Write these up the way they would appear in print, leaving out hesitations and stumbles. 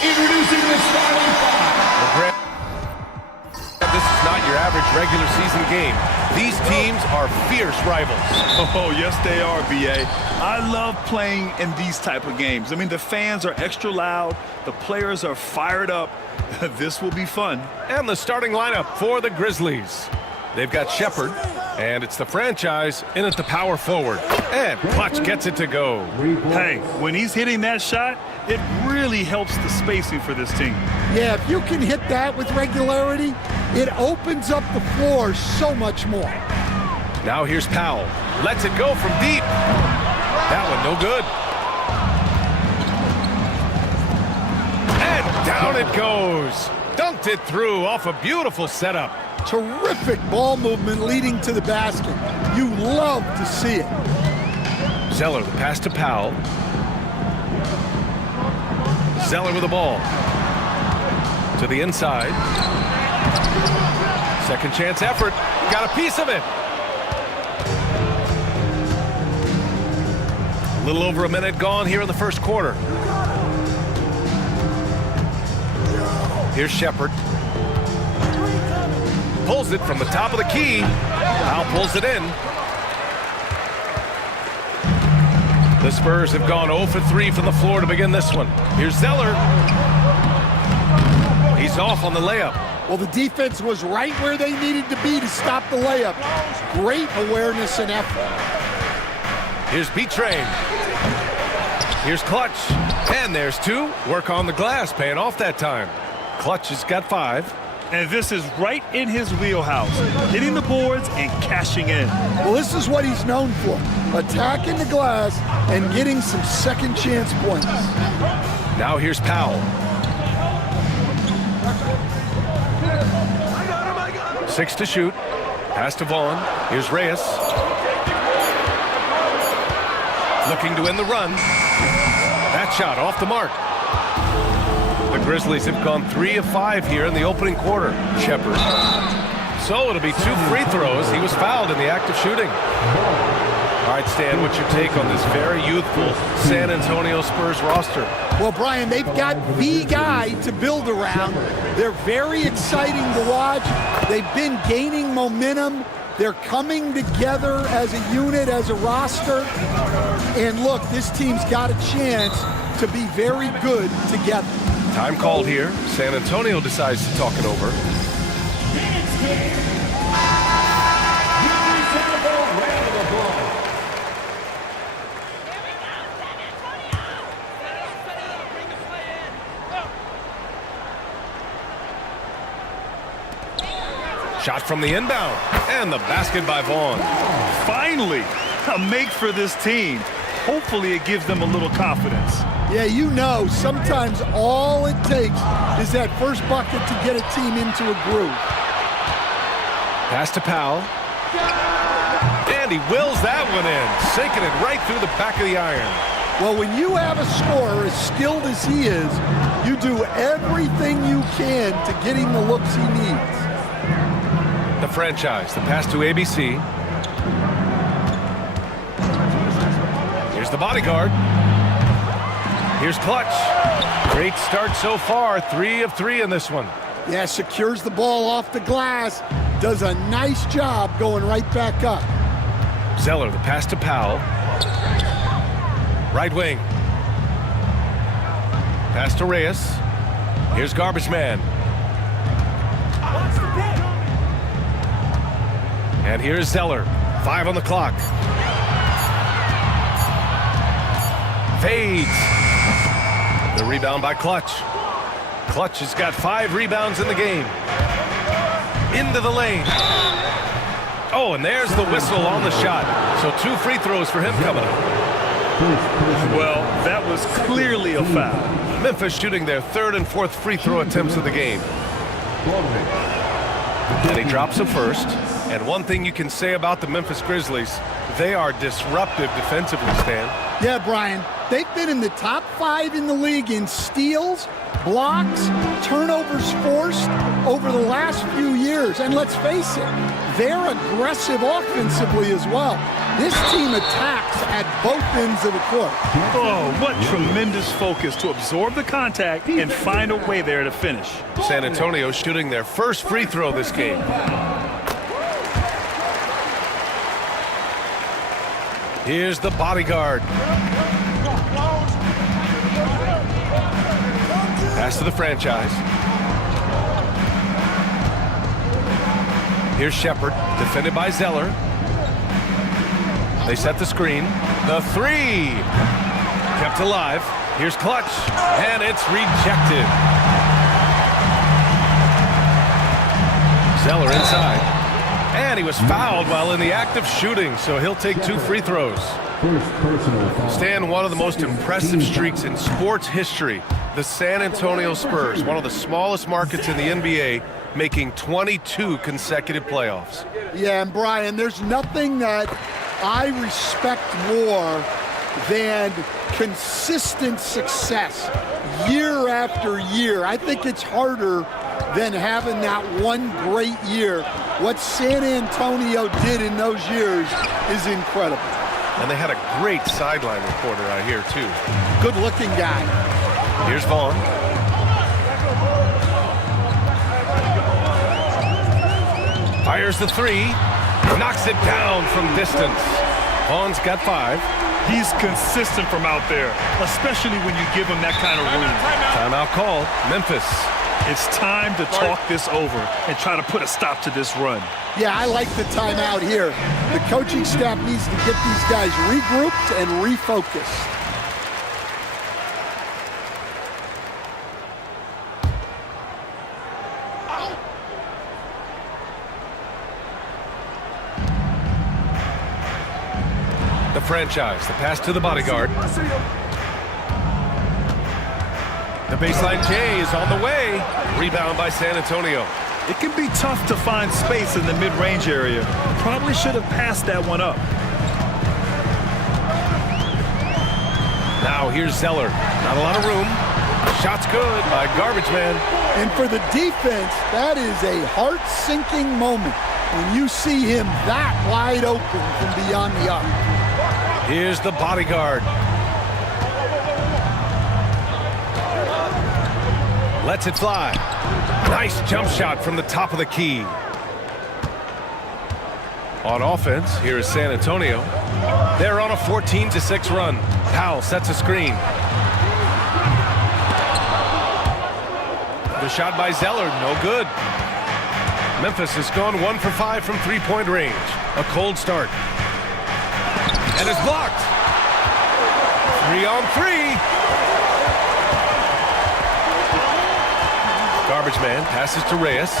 Introducing the starting five. This is not your average regular season game. These teams are fierce rivals. Oh, yes, they are, B.A. I love playing in these type of games. I mean, the fans are extra loud. The players are fired up. This will be fun. And the starting lineup for the Grizzlies. They've got Shepard, and it's the franchise in at the power forward. And Clutch gets it to go. Hey, when he's hitting that shot, it really helps the spacing for this team. Yeah, if you can hit that with regularity, it opens up the floor so much more. Now here's Powell. Lets it go from deep. That one no good. And down it goes. Dunked it through off a beautiful setup. Terrific ball movement leading to the basket. You love to see it. Zeller, the pass to Powell. Zeller with the ball. To the inside. Second chance effort. Got a piece of it. A little over a minute gone here in the first quarter. Here's Shepard. Pulls it from the top of the key. Powell pulls it in. The Spurs have gone 0 for 3 from the floor to begin this one. Here's Zeller. He's off on the layup. Well, the defense was right where they needed to be to stop the layup. Great awareness and effort. Here's B-Train. Here's Clutch. And there's two. Work on the glass, paying off that time. Clutch has got 5. And this is right in his wheelhouse, hitting the boards and cashing in. Well, this is what he's known for, attacking the glass and getting some second chance points. Now here's Powell. 6 to shoot. Pass to Vaughn. Here's Reyes. Looking to win the run. That shot off the mark. The Grizzlies have gone 3 of 5 here in the opening quarter. Shepard. So it'll be 2 free throws. He was fouled in the act of shooting. All right, Stan, what's your take on this very youthful San Antonio Spurs roster? Well, Brian, they've got the guy to build around. They're very exciting to watch. They've been gaining momentum. They're coming together as a unit, as a roster. And look, this team's got a chance to be very good together. Time called here. San Antonio decides to talk it over. Shot from the inbound. And the basket by Vaughn. Finally, a make for this team. Hopefully it gives them a little confidence. Yeah, you know, sometimes all it takes is that first bucket to get a team into a groove. Pass to Powell. And he wills that one in, sinking it right through the back of the iron. Well, when you have a scorer as skilled as he is, you do everything you can to get him the looks he needs. The franchise, the pass to ABC. Here's the bodyguard. Here's Clutch. Great start so far. 3 of 3 in this one. Yeah, secures the ball off the glass. Does a nice job going right back up. Zeller, the pass to Powell. Right wing. Pass to Reyes. Here's Garbage Man. And here's Zeller. 5 on the clock. Fades. The rebound by Clutch. Clutch has got 5 rebounds in the game. Into the lane. Oh, and there's the whistle on the shot. So 2 free throws for him coming up. Well, that was clearly a foul. Memphis shooting their 3rd and 4th free throw attempts of the game. And he drops a first. And one thing you can say about the Memphis Grizzlies, they are disruptive defensively, Stan. Yeah, Brian, they've been in the top 5 in the league in steals, blocks, turnovers forced over the last few years. And let's face it, they're aggressive offensively as well. This team attacks at both ends of the court. Oh, what tremendous focus to absorb the contact and find a way there to finish. San Antonio shooting their first free throw this game. Here's the bodyguard. Pass to the franchise. Here's Shepard, defended by Zeller. They set the screen. The three. Kept alive. Here's Clutch. And it's rejected. Zeller inside. And he was fouled while in the act of shooting, so he'll take 2 free throws. Stan, one of the most impressive streaks in sports history. The San Antonio Spurs, one of the smallest markets in the NBA, making 22 consecutive playoffs. Yeah, and Brian, there's nothing that I respect more than consistent success year after year. I think it's harder than having that one great year. What San Antonio did in those years is incredible. And they had a great sideline reporter out here, too. Good-looking guy. Here's Vaughn. Fires the three. Knocks it down from distance. Vaughn's got 5. He's consistent from out there, especially when you give him that kind of room. Timeout called. Memphis. It's time to talk this over and try to put a stop to this run. Yeah, I like the timeout here. The coaching staff needs to get these guys regrouped and refocused. The franchise. The pass to the bodyguard. The baseline J is on the way. Rebound by San Antonio. It can be tough to find space in the mid-range area. Probably should have passed that one up. Now here's Zeller. Not a lot of room. Shot's good by Garbage Man. And for the defense, that is a heart-sinking moment when you see him that wide open from beyond the arc. Here's the bodyguard. Lets it fly. Nice jump shot from the top of the key. On offense, here is San Antonio. They're on a 14-6 run. Powell sets a screen. The shot by Zeller, no good. Memphis has gone 1 for 5 from three-point range. A cold start. And it's blocked. 3 on 3. Garbage Man passes to Reyes.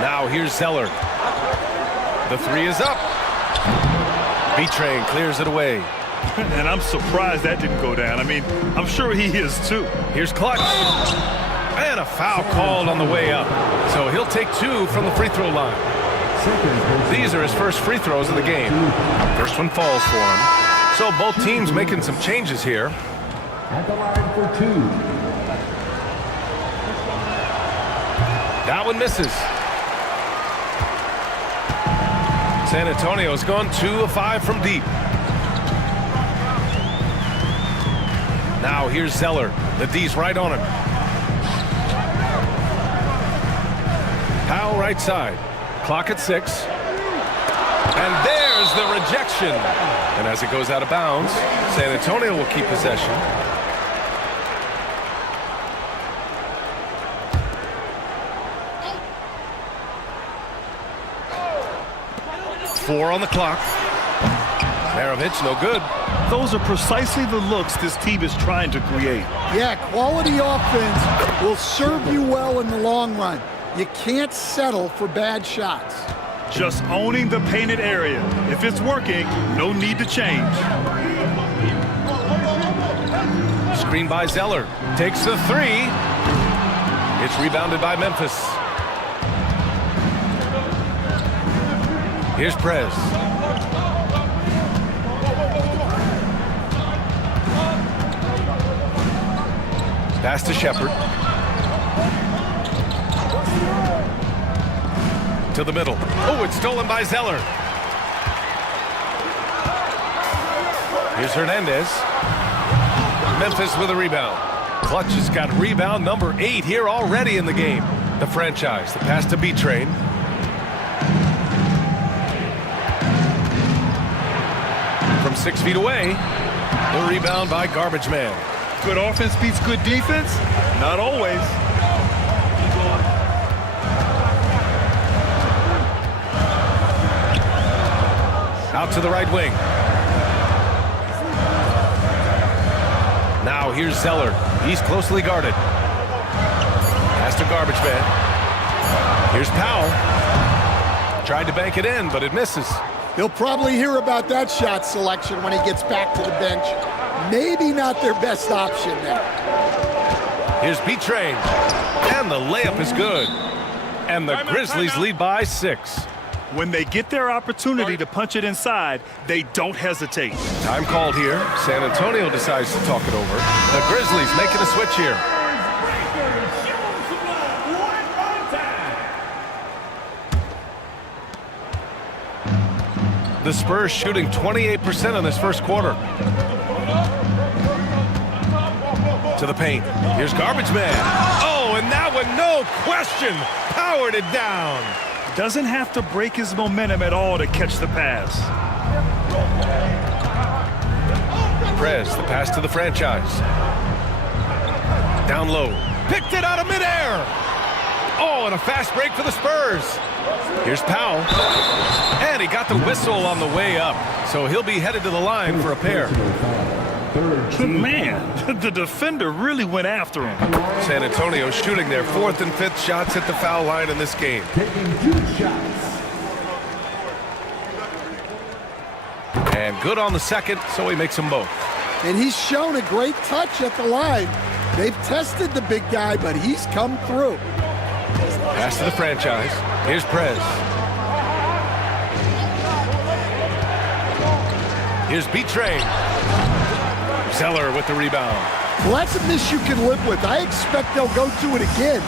Now here's Zeller. The 3 is up. B-Train clears it away. And I'm surprised that didn't go down. I mean, I'm sure he is too. Here's Clutch. And a foul called on the way up. So he'll take 2 from the free throw line. These are his first free throws of the game. First one falls for him. So both teams making some changes here. At the line for 2. That one misses. San Antonio's gone 2 of 5 from deep. Now here's Zeller. The D's right on him. Powell right side. Clock at 6. And there's the rejection. And as it goes out of bounds, San Antonio will keep possession. Four on the clock. Maravich, no good. Those are precisely the looks this team is trying to create. Yeah, quality offense will serve you well in the long run. You can't settle for bad shots. Just owning the painted area. If it's working, no need to change. Screen by Zeller. Takes the 3. It's rebounded by Memphis. Here's Prez. Pass to Shepard. To the middle. Oh, it's stolen by Zeller. Here's Hernandez. Memphis with a rebound. Clutch has got rebound number 8 here already in the game. The franchise. The pass to B-Train. From 6 feet away. The rebound by Garbage Man. Good offense beats good defense? Not always. Out to the right wing. Now here's Zeller. He's closely guarded. Pass to Garbage Man. Here's Powell. Tried to bank it in, but it misses. He'll probably hear about that shot selection when he gets back to the bench. Maybe not their best option there. Here's B-Train. And the layup is good. And the Grizzlies lead by 6. When they get their opportunity to punch it inside, they don't hesitate. Time called here. San Antonio decides to talk it over. The Grizzlies making a switch here. The Spurs shooting 28% in this first quarter. To the paint. Here's Garbage Man. Oh, and that one, no question, powered it down. Doesn't have to break his momentum at all to catch the pass. Prez, the pass to the franchise. Down low. Picked it out of midair. Oh, and a fast break for the Spurs. Here's Powell. And he got the whistle on the way up. So he'll be headed to the line for a pair. Man, the defender really went after him. San Antonio shooting their 4th and 5th shots at the foul line in this game. Taking 2 shots. And good on the second, so he makes them both. And he's shown a great touch at the line. They've tested the big guy, but he's come through. Pass to the franchise. Here's Prez. Here's B-Train. Zeller with the rebound. Well, that's a miss you can live with. I expect they'll go to it again,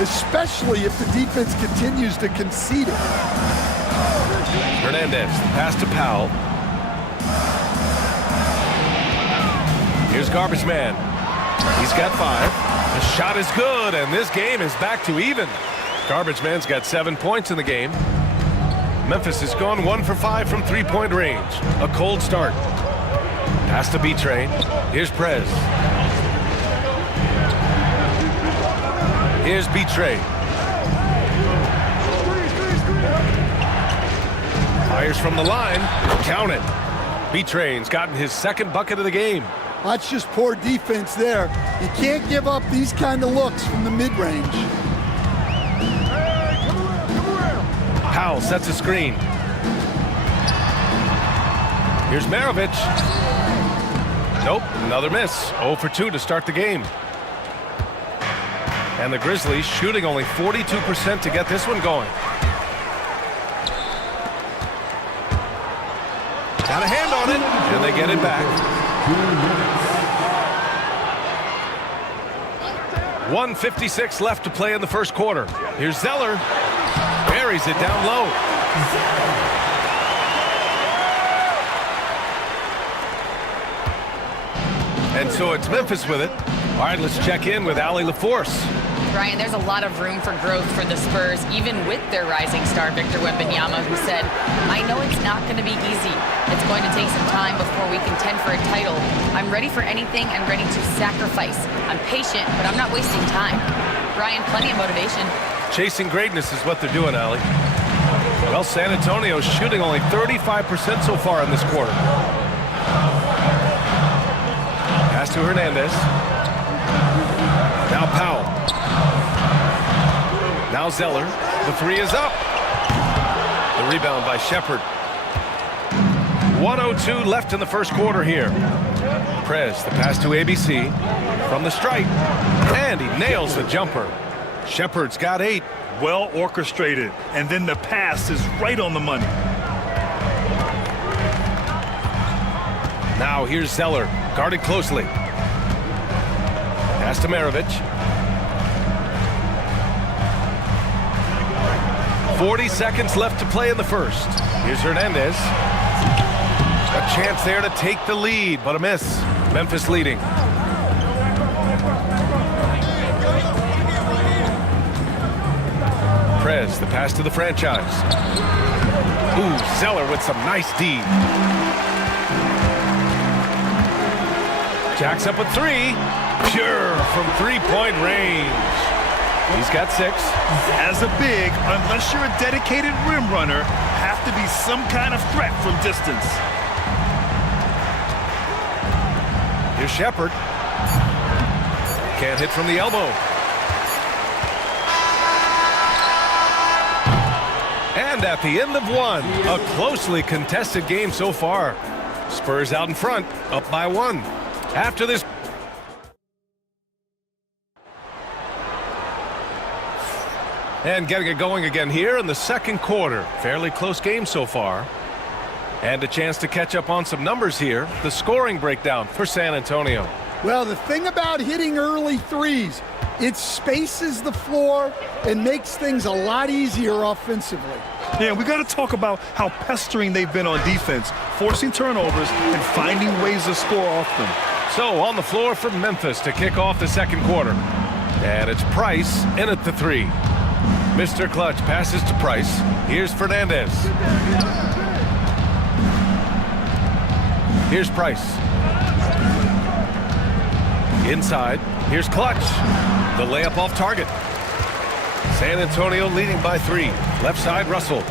especially if the defense continues to concede it. Hernandez, pass to Powell. Here's Garbage Man. He's got 5. The shot is good, and this game is back to even. Garbage Man's got 7 points in the game. Memphis has gone 1 for 5 from 3-point range. A cold start. Pass to B-Train. Here's Prez. Here's B-Train. Fires from the line. Count it. B-Train's gotten his 2nd bucket of the game. That's just poor defense there. You can't give up these kind of looks from the mid-range. Powell sets a screen. Here's Maravich. Nope, another miss. 0 for 2 to start the game. And the Grizzlies shooting only 42% to get this one going. Got a hand on it, and they get it back. 1:56 left to play in the first quarter. Here's Zeller. Buries it down low. And so it's Memphis with it. All right, let's check in with Allie LaForce. Brian, there's a lot of room for growth for the Spurs, even with their rising star, Victor Wembanyama, who said, I know it's not going to be easy. It's going to take some time before we contend for a title. I'm ready for anything and ready to sacrifice. I'm patient, but I'm not wasting time. Brian, plenty of motivation. Chasing greatness is what they're doing, Allie. Well, San Antonio's shooting only 35% so far in this quarter. Pass to Hernandez. Now Powell. Now Zeller. The 3 is up. The rebound by Shepherd. 1:02 left in the first quarter here. Prez, the pass to ABC. From the stripe. And he nails the jumper. Shepherd's got 8. Well orchestrated. And then the pass is right on the money. Now here's Zeller. Guarded closely. Pass to Maravich. 40 seconds left to play in the first. Here's Hernandez. A chance there to take the lead, but a miss. Memphis leading. Prez, the pass to the franchise. Ooh, Zeller with some nice D. Jacks up with three. Pure from three-point range. He's got 6. As a big, unless you're a dedicated rim runner, have to be some kind of threat from distance. Here's Shepard. Can't hit from the elbow. And at the end of one, a closely contested game so far. Spurs out in front, up by 1. After this. And getting it going again here in the second quarter. Fairly close game so far. And a chance to catch up on some numbers here. The scoring breakdown for San Antonio. Well, the thing about hitting early threes, it spaces the floor and makes things a lot easier offensively. Yeah, we got to talk about how pestering they've been on defense, forcing turnovers and finding ways to score off them. So on the floor for Memphis to kick off the second quarter. And it's Price in at the 3. Mr. Clutch passes to Price. Here's Fernandez. Here's Price. Inside. Here's Clutch. The layup off target. San Antonio leading by 3. Left side, Russell.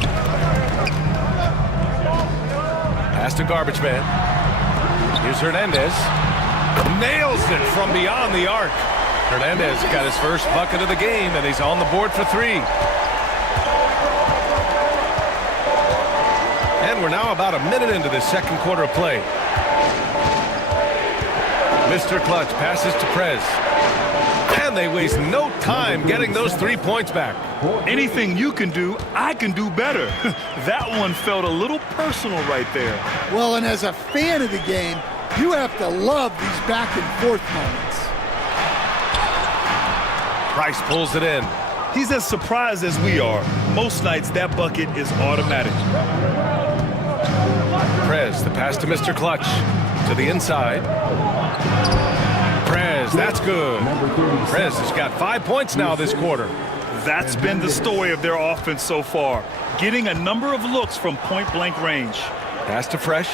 Pass to Garbage Man. Here's Hernandez. Nails it from beyond the arc. Hernandez got his first bucket of the game, and he's on the board for 3. And we're now about a minute into this second quarter of play. Mr. Clutch passes to Prez. And they waste no time getting those 3 points back. Anything you can do, I can do better. That one felt a little personal right there. Well, and as a fan of the game, you have to love these back and forth moments. Price pulls it in. He's as surprised as we are. Most nights, that bucket is automatic. Prez, the pass to Mr. Clutch. To the inside. Prez, that's good. Prez has got 5 points now this quarter. That's been the story of their offense so far. Getting a number of looks from point-blank range. Pass to Fresh.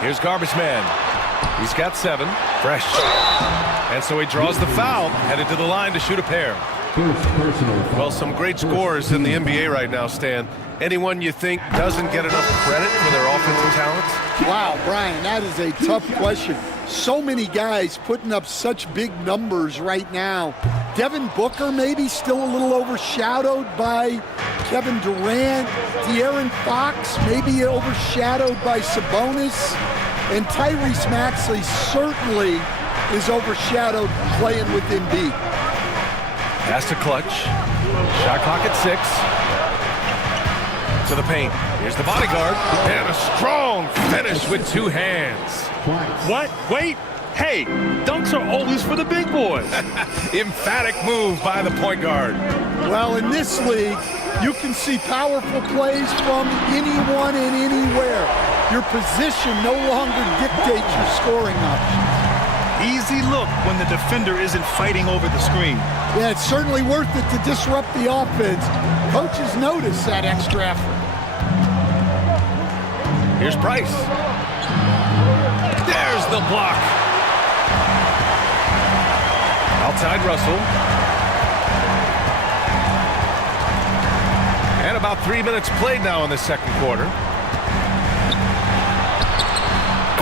Here's Garbage Man. He's got 7. Fresh. And so he draws the foul, headed to the line to shoot a pair. Well, some great scorers in the NBA right now, Stan. Anyone you think doesn't get enough credit for their offensive talents? Wow, Brian, that is a tough question. So many guys putting up such big numbers right now. Devin Booker maybe still a little overshadowed by Kevin Durant. De'Aaron Fox maybe overshadowed by Sabonis. And Tyrese Maxey certainly is overshadowed playing with Embiid. Pass to Clutch. Shot clock at 6. To the paint. Here's the bodyguard. And a strong finish with 2 hands. What? Wait. Hey, dunks are always for the big boys. Emphatic move by the point guard. Well, in this league, you can see powerful plays from anyone and anywhere. Your position no longer dictates your scoring options. Easy look when the defender isn't fighting over the screen. Yeah, it's certainly worth it to disrupt the offense. Coaches notice that extra effort. Here's Price. There's the block. Outside Russell. And about 3 minutes played now in the second quarter.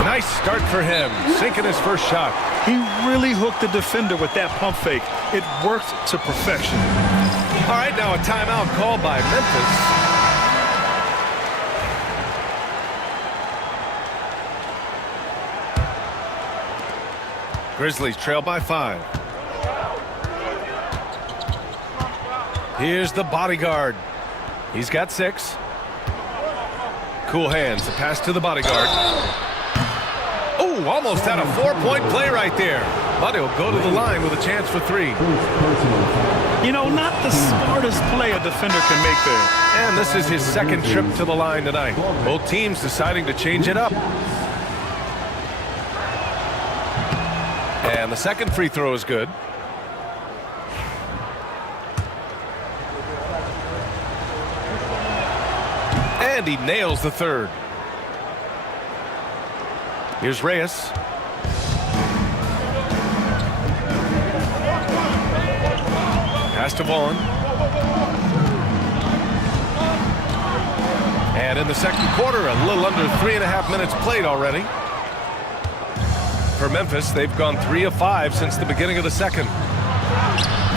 Nice start for him, sinking his first shot. He really hooked the defender with that pump fake. It worked to perfection. All right, now a timeout called by Memphis. Grizzlies trail by 5. Here's the bodyguard. He's got 6. Cool hands. The pass to the bodyguard. Oh, almost had a 4-point play right there. but he'll go to the line with a chance for 3. You know, not the smartest play a defender can make there. And this is his second trip to the line tonight. Both teams deciding to change it up. And the second free throw is good. And he nails the third. Here's Reyes. Pass to Vaughn. And in the second quarter, a little under 3.5 minutes played already. For Memphis, they've gone 3 of 5 since the beginning of the second.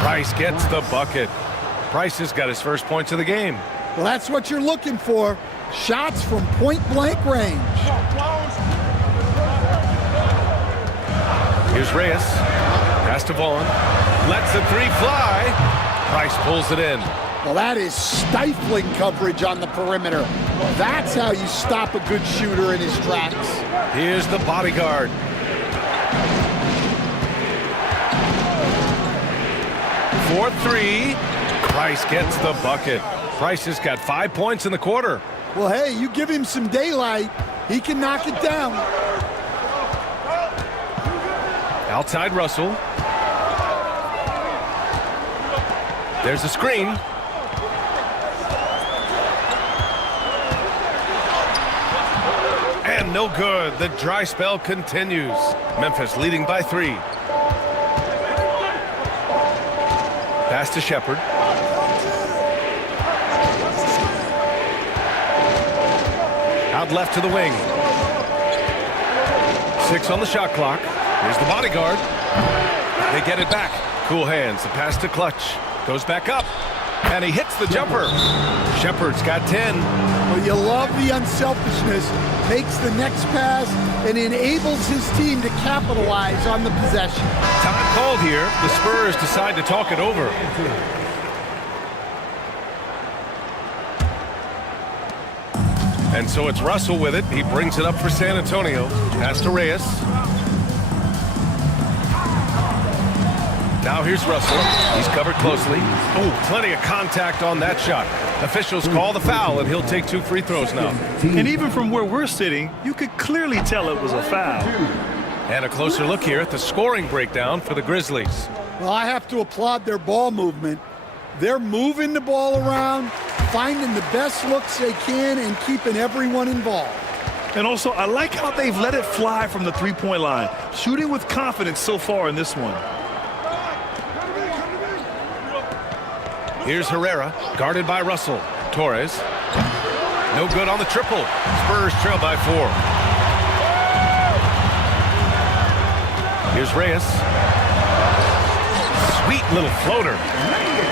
Price gets the bucket. Price has got his first points of the game. Well, that's what you're looking for. Shots from point-blank range. Here's Reyes. Pass to Vaughn. Lets the 3 fly. Price pulls it in. Well, that is stifling coverage on the perimeter. That's how you stop a good shooter in his tracks. Here's the bodyguard. For 3. Price gets the bucket. Price has got 5 points in the quarter. Well, hey, you give him some daylight, he can knock it down. Outside Russell. There's a screen. And no good. The dry spell continues. Memphis leading by 3. Pass to Shepherd. Out left to the wing. 6 on the shot clock. Here's the bodyguard. They get it back. Cool hands. The pass to Clutch. Goes back up. And he hits the jumper. Shepherd's got 10. Well, you love the unselfishness. Makes the next pass and enables his team to capitalize on the possession. Time called here. The Spurs decide to talk it over. And so it's Russell with it. He brings it up for San Antonio. Pass to Reyes. Now here's Russell. He's covered closely. Oh, plenty of contact on that shot. Officials call the foul, and he'll take 2 free throws now. And even from where we're sitting, you could clearly tell it was a foul. And a closer look here at the scoring breakdown for the Grizzlies. Well, I have to applaud their ball movement. They're moving the ball around, finding the best looks they can, and keeping everyone involved. And also, I like how they've let it fly from the three-point line, shooting with confidence so far in this one. Here's Herrera, guarded by Russell. Torres. No good on the triple. Spurs trail by 4. Here's Reyes. Sweet little floater.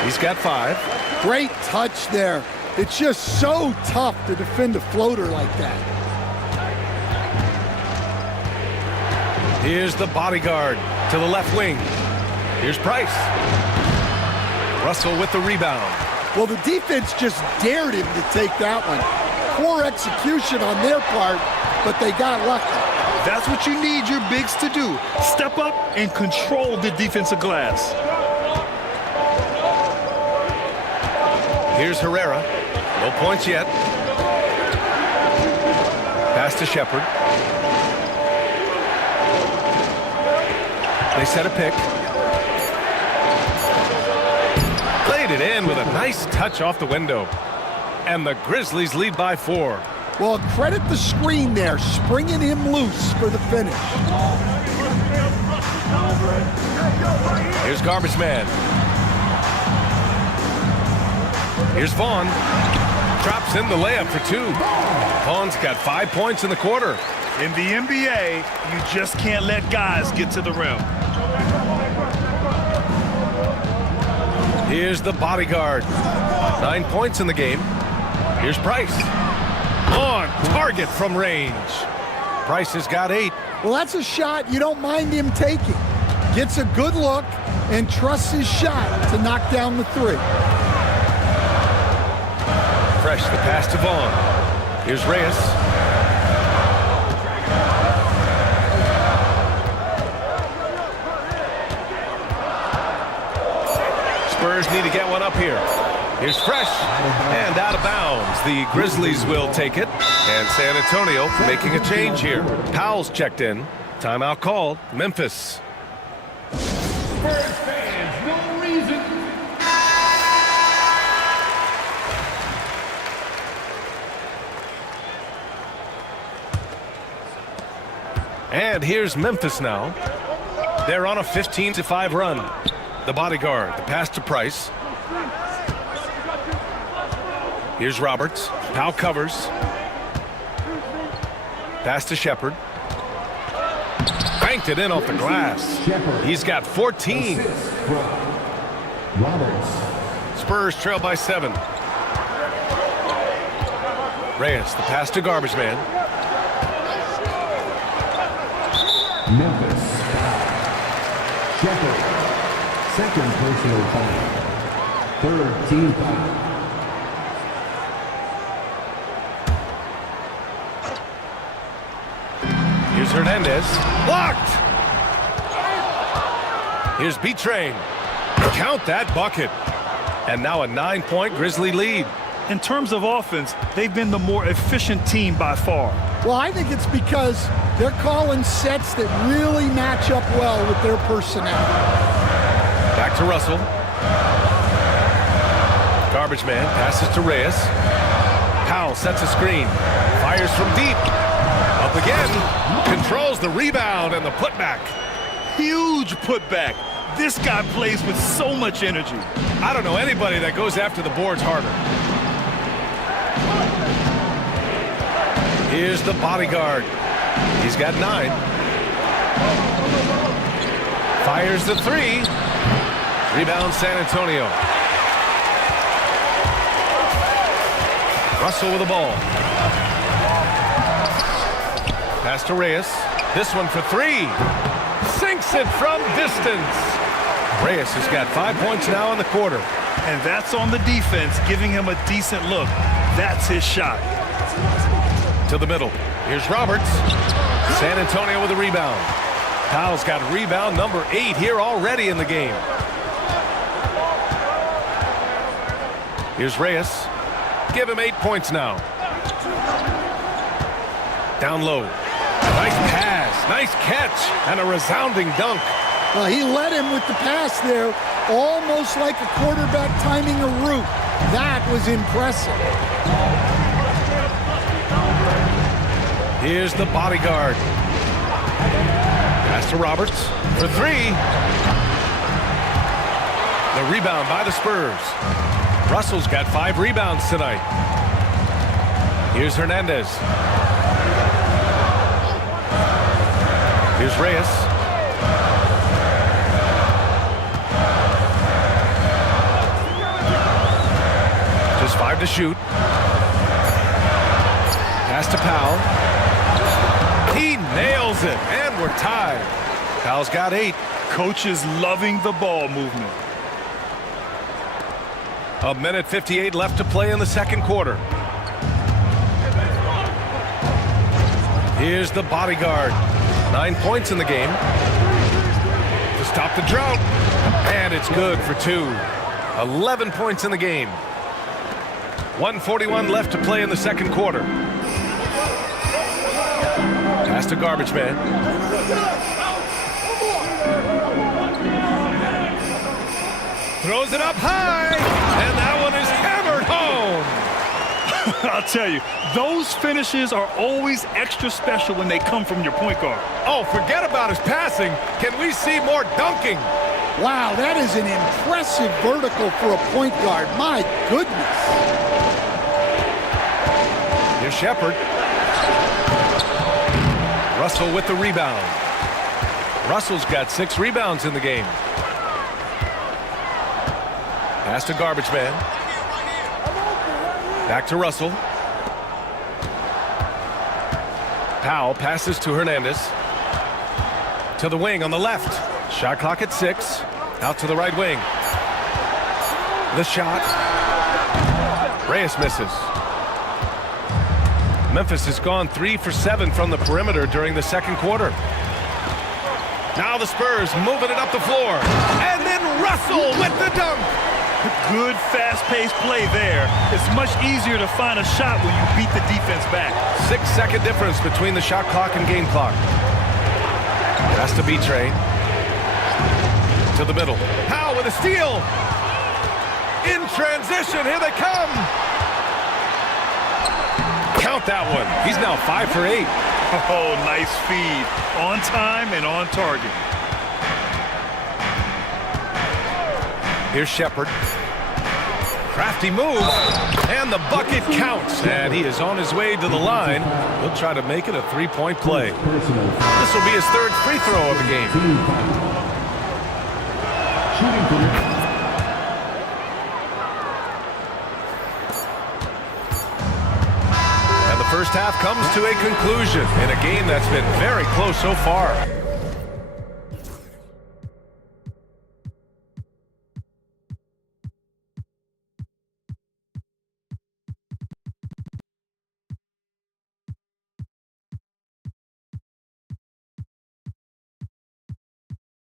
He's got 5. Great touch there. It's just so tough to defend a floater like that. Here's the bodyguard to the left wing. Here's Price. Russell with the rebound. Well, the defense just dared him to take that one. Poor execution on their part, but they got lucky. That's what you need your bigs to do. Step up and control the defensive glass. Here's Herrera. No points yet. Pass to Shepherd. They set a pick. Played it in with a nice touch off the window. And the Grizzlies lead by 4. Well, credit the screen there, springing him loose for the finish. Here's Garbage Man. Here's Vaughn. Drops in the layup for 2. Vaughn's got 5 points in the quarter. In the NBA, you just can't let guys get to the rim. Here's the bodyguard. 9 points in the game. Here's Price. On target from range. Price has got 8. Well, that's a shot you don't mind him taking. Gets a good look and trusts his shot to knock down the 3. Fresh the pass to Vaughn. Here's Reyes. to get one up here. Here's Fresh, and out of bounds. The Grizzlies will take it, and San Antonio making a change here. Powell's checked in. Timeout called. Memphis. Spurs fans, no reason. And here's Memphis now. They're on a 15-5 run. The bodyguard, the pass to Price. Here's Roberts. Powell covers. Pass to Shepard. Banked it in off the glass. He's got 14. Spurs trail by 7. Reyes, the pass to Garbage Man. Memphis. Shepard. Second personal foul. Third team foul. Here's Hernandez. Blocked! Here's B-Train. Count that bucket. And now a 9-point Grizzly lead. In terms of offense, they've been the more efficient team by far. Well, I think it's because they're calling sets that really match up well with their personnel. Back to Russell. Garbage Man passes to Reyes. Powell sets a screen. Fires from deep. Up again. Controls the rebound and the putback. Huge putback. This guy plays with so much energy. I don't know anybody that goes after the boards harder. Here's the bodyguard. He's got 9. Fires the 3. Rebound San Antonio. Russell with the ball. Pass to Reyes. This one for 3. Sinks it from distance. Reyes has got 5 points now in the quarter. And that's on the defense, giving him a decent look. That's his shot. To the middle. Here's Roberts. San Antonio with a rebound. Powell's got rebound number 8 here already in the game. Here's Reyes. Give him 8 points now. Down low. Nice pass. Nice catch. And a resounding dunk. He led him with the pass there, almost like a quarterback timing a route. That was impressive. Here's the bodyguard. Pass to Roberts for 3. The rebound by the Spurs. Russell's got 5 rebounds tonight. Here's Hernandez. Here's Reyes. Just 5 to shoot. Pass to Powell. He nails it, and we're tied. Powell's got 8. Coach is loving the ball movement. A minute 58 left to play in the second quarter. Here's the bodyguard. 9 points in the game. To stop the drought. And it's good for 2. 11 points in the game. 1:41 left to play in the second quarter. Pass to Garbage Man. Throws it up high. And that one is hammered home. I'll tell you, those finishes are always extra special when they come from your point guard. Oh, forget about his passing. Can we see more dunking? Wow, that is an impressive vertical for a point guard. My goodness. Here's Shepard. Russell with the rebound. Russell's got 6 rebounds in the game. Pass to Garbage Man. Back to Russell. Powell passes to Hernandez. To the wing on the left. Shot clock at 6. Out to the right wing. The shot. Reyes misses. Memphis has gone 3 for 7 from the perimeter during the second quarter. Now the Spurs moving it up the floor. And then Russell with the dunk. Good, fast-paced play there. It's much easier to find a shot when you beat the defense back. 6-second difference between the shot clock and game clock. Has to be Train. To the middle. Powell with a steal. In transition, here they come. Count that one. He's now 5 for 8. Oh, nice feed. On time and on target. Here's Shepard. Crafty move. And the bucket counts. And he is on his way to the line. He'll try to make it a three-point play. This will be his third free throw of the game. Shooting for it. And the first half comes to a conclusion in a game that's been very close so far.